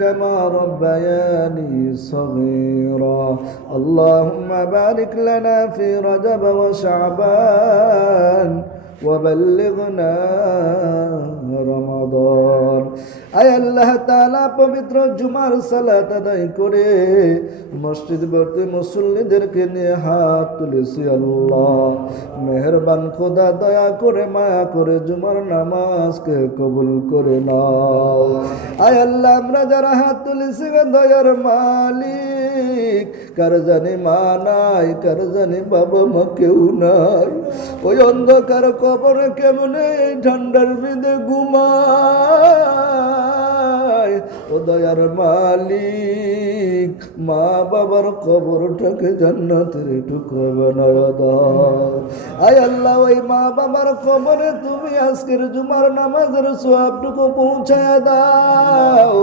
كما ربياني صغيرا. اللهم بارك لنا في رجب وشعبان وبلغنا رمضان. আয় আল্লাহ তাআলা পবিত্র জুমার সালাত আদায় করে মসজিদ ভর্তি মুসল্লিদেরকে নিয়ে হাত তুলেছি আল্লাহ। মেহেরবান খোদা, দয়া করে, মায়া করে জুমার নামাজকে কবুল করে নাও। আয় আল্লাহ, আমরা যারা হাত তুলেছি দয়ার মালিক, কার জানি মা নাই, কার জানি বাবা মা কেউ নাই। ওই অন্ধকার কবরে কেমনে ঠান্ডার বিদে ঘুমায় ও মালিক, মা বাবার কবরটাকে জান্নাতের টুকরো বানায় আয় আল্লাহ, ওই মা বাবার কবরে তুমি আজকের জুমার নামাজের সোয়াবটুকু পৌঁছায় দাও।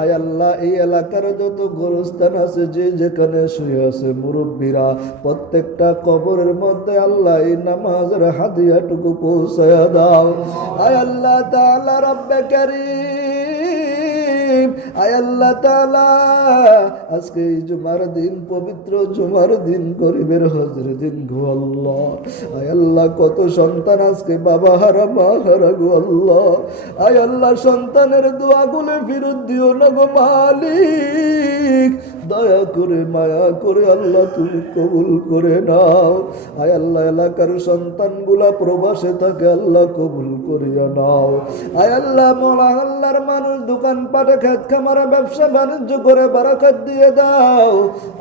আয় আল্লাহ, এই এলাকার যত গোরস্থান আছে, যে যেখানে শুয়ে আছে মুরব্বীরা, প্রত্যেকটা কবরের মধ্যে আল্লাহ এই নামাজের হাদিয়াটুকু পৌঁছায় দাও। আয় আল্লাহ তাআলা, রব্বে কারীম আয় তাআলা, আজকে এই জুমার দিন, পবিত্র জুমার দিন, গরিবের দিন আল্লাহ। কত সন্তান আজকে, বাবা হারা, মা হারা সন্তানের দোয়াগুলো ফিরত দিও না মালিক। দয়া করে, মায়া করে আল্লাহ তুমি কবুল করে নাও। আয় আল্লাহ, এলাকার সন্তানগুলা প্রবাসে থাকে, আল্লাহ কবুল করিয়া নাও। আয় আল্লাহ, মোলা আল্লাহর মানুষ দোকান পাটে খেত খামারা ব্যবসা বাণিজ্য করে বারাকাত দিয়ে দাও।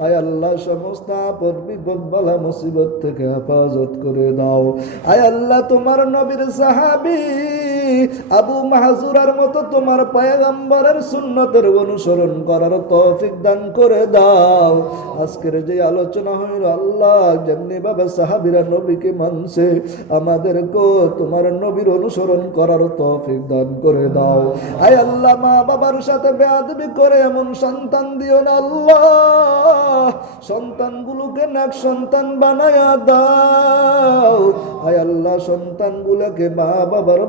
আয় আল্লাহ সমস্ত আপদ, বিপদ, বালা, মুসিবত থেকে হেফাজত করে দাও। আয় আল্লাহ তোমার নবীর সাহাবী আবু মাহাজুরার মতো তোমার পায়গাম্বরের সুন্নতের অনুসরণ করার তৌফিক দান করে দাও। আজকের যে আলোচনা হইল আল্লাহ যেমনি ভাবে সাহাবিরা নবীকে মানছে, আমাদেরকেও তোমার নবীর অনুসরণ করার তৌফিক দান করে দাও। আয় আল্লাহ মা বাবার সাথে বেয়াদবি করে এমন সন্তান দিও না আল্লাহ। সন্তানগুলোকে নাক সন্তান বানায়া দাও। আয় আল্লাহ সন্তানগুলোকে মা বাবার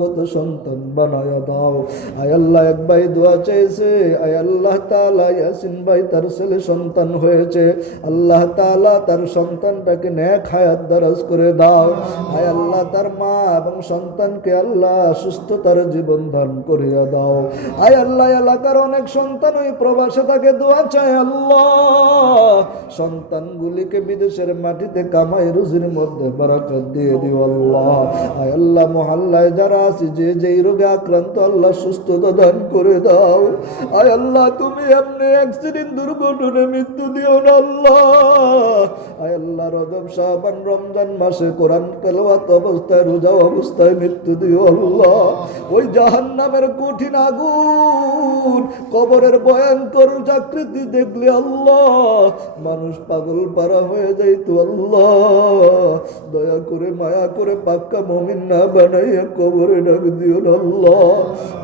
বাধ্যগত সন্তান বানায়া দাও। আয় আল্লাহ, এক ভাই দোয়া চেয়েছে আয় আল্লাহ তাআলা ইয়াসিন ভাই তার ছেলে সন্তান হয়েছে। আল্লাহ তাআলা তার সন্তানটাকে ন্যাক হায়াত দারাজ করে দাও। আয় আল্লাহ তার মা এবং সন্তানকে আল্লাহ সুস্থতার জীবন দান করিয়া দাও। আয় আল্লাহ, এলাকার অনেক সন্তান ওই প্রবাসে তাকে দোয়া চায় আল্লাহ। সন্তানগুলিকে বিদেশের মাটিতে কামাই, রুজির মধ্যে বারাকাত দিয়ে দিও আল্লাহ। আয় আল্লাহ, মহল্লায় যারা আছে যে যেই রোগে আক্রান্ত, আল্লাহ সুস্থতা দান করে দাও। আয় আল্লাহ, তুমি এমনি অ্যাক্সিডেন্ট দুর্ঘটনায় মৃত্যু দিও না আল্লাহ। আয় আল্লাহ, রজব শাহবান রমজান মাসে কোরআন তেলাওয়াত অবস্থায়, রোজা অবস্থায় মৃত্যু দিও আল্লাহ। ওই জাহান্নামের কঠিন আগুন, কবরের ভয়ঙ্কর চাকৃতি দেখলে আল্লাহ। মানুষ পাগল পারা হয়ে যাইতো আল্লাহ। দয়া করে, মায়া করে পাক্কা মমিন না বানাইয়া কবরে ডাক দিও আল্লাহ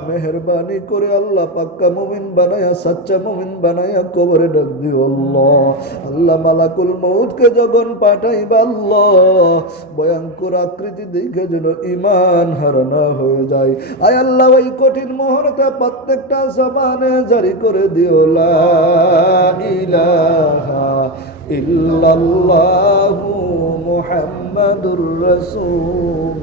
মেহরবানি করে আল্লাহ পাক্কা মুমিন বানাইয়া সাচ্চা মুমিন বানাইয়া কবরে ডাক দিও আল্লাহ। আল্লাহ মালাকুল মৌতকে যখন পাঠাইবা আল্লাহ ভয়ঙ্কর আকৃতি দেখে যেন ইমান হারানা হয়ে যায়। আয় আল্লাহ ওই কঠিন মুহূর্তে প্রত্যেকটা জবানে জারি করে দিও লা ইলাহা ইল্লাল্লাহু মুহাম্মাদুর রাসূল